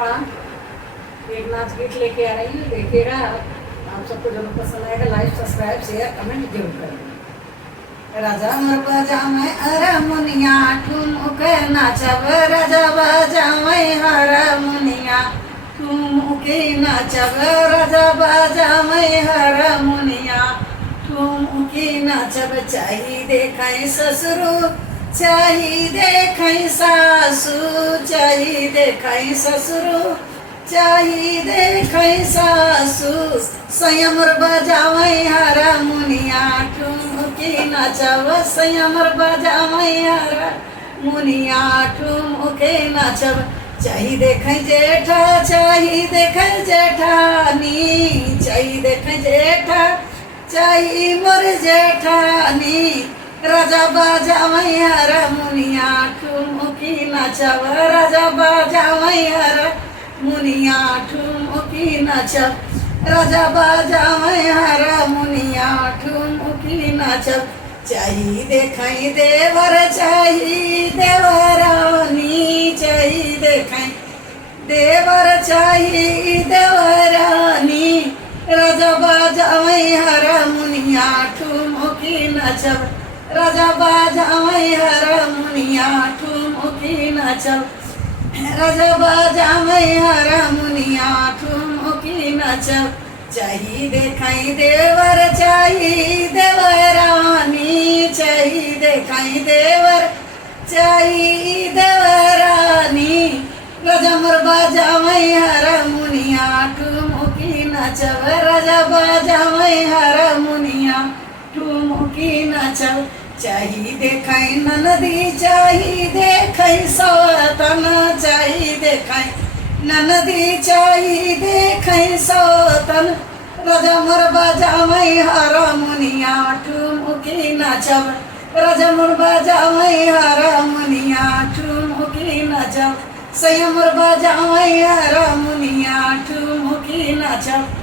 प्रणाम। एक नाच गीत लेके आ रही हूँ, देखिएगा। आप सबको जरूर पसंद आएगा। लाइक, सब्सक्राइब, शेयर, कमेंट जरूर करें। राजा मोर बजावे हारमोनिया, ठुमक नाचब राजा बजावे हारमोनिया, ठुमके नाचब राजा बजावे हारमोनिया, ठुमके नाचब। चाही देखै ससुरो, चाही देखै सासु, चाही देखै ससुरो, चाही देखै सासु। संयमर बजावै हारमोनिया, ठुमके नाचब संयमर बजावै हारमोनिया, ठुमके नाचब। चाही देखै जेठा, चाही देखै जेठानी, चाही देखै जेठा, चाही मोर जेठानी। राजा बजावै हारमोनिया, ठुमके नाचब राजा बजावै हारमोनिया, ठुमके नाचब। राजा बजावै हारमोनिया, ठुमके नाचब। चाही देखै देवर, चाही देवरानी, चाही देखै देवर, चाही देवरानी। राजा बजावै हारमोनिया, ठुमके नाचब राजा बजावै हारमोनिया, ठुमके नाचब। राजा बजावै हारमोनिया, ठुमके नाचब। चाही देखै देवर, चाही देवरानी, चाही देखै देवर, चाही देवरानी। राजा मोर बजावै हारमोनिया, ठुमके नाचब राजा बजावै हारमोनिया, ठुमके नाचब। चाही देखै ननदी, चाही देखै सौतन, चाही देखै ननदी, चाही देखै सौतन। राजा मोर बजावै हारमोनिया, ठुमके नाचब राजा मोर बजावै हारमोनिया, ठुमके नाचब। संयम मोर बजावै हारमोनिया, ठुमके नाचब।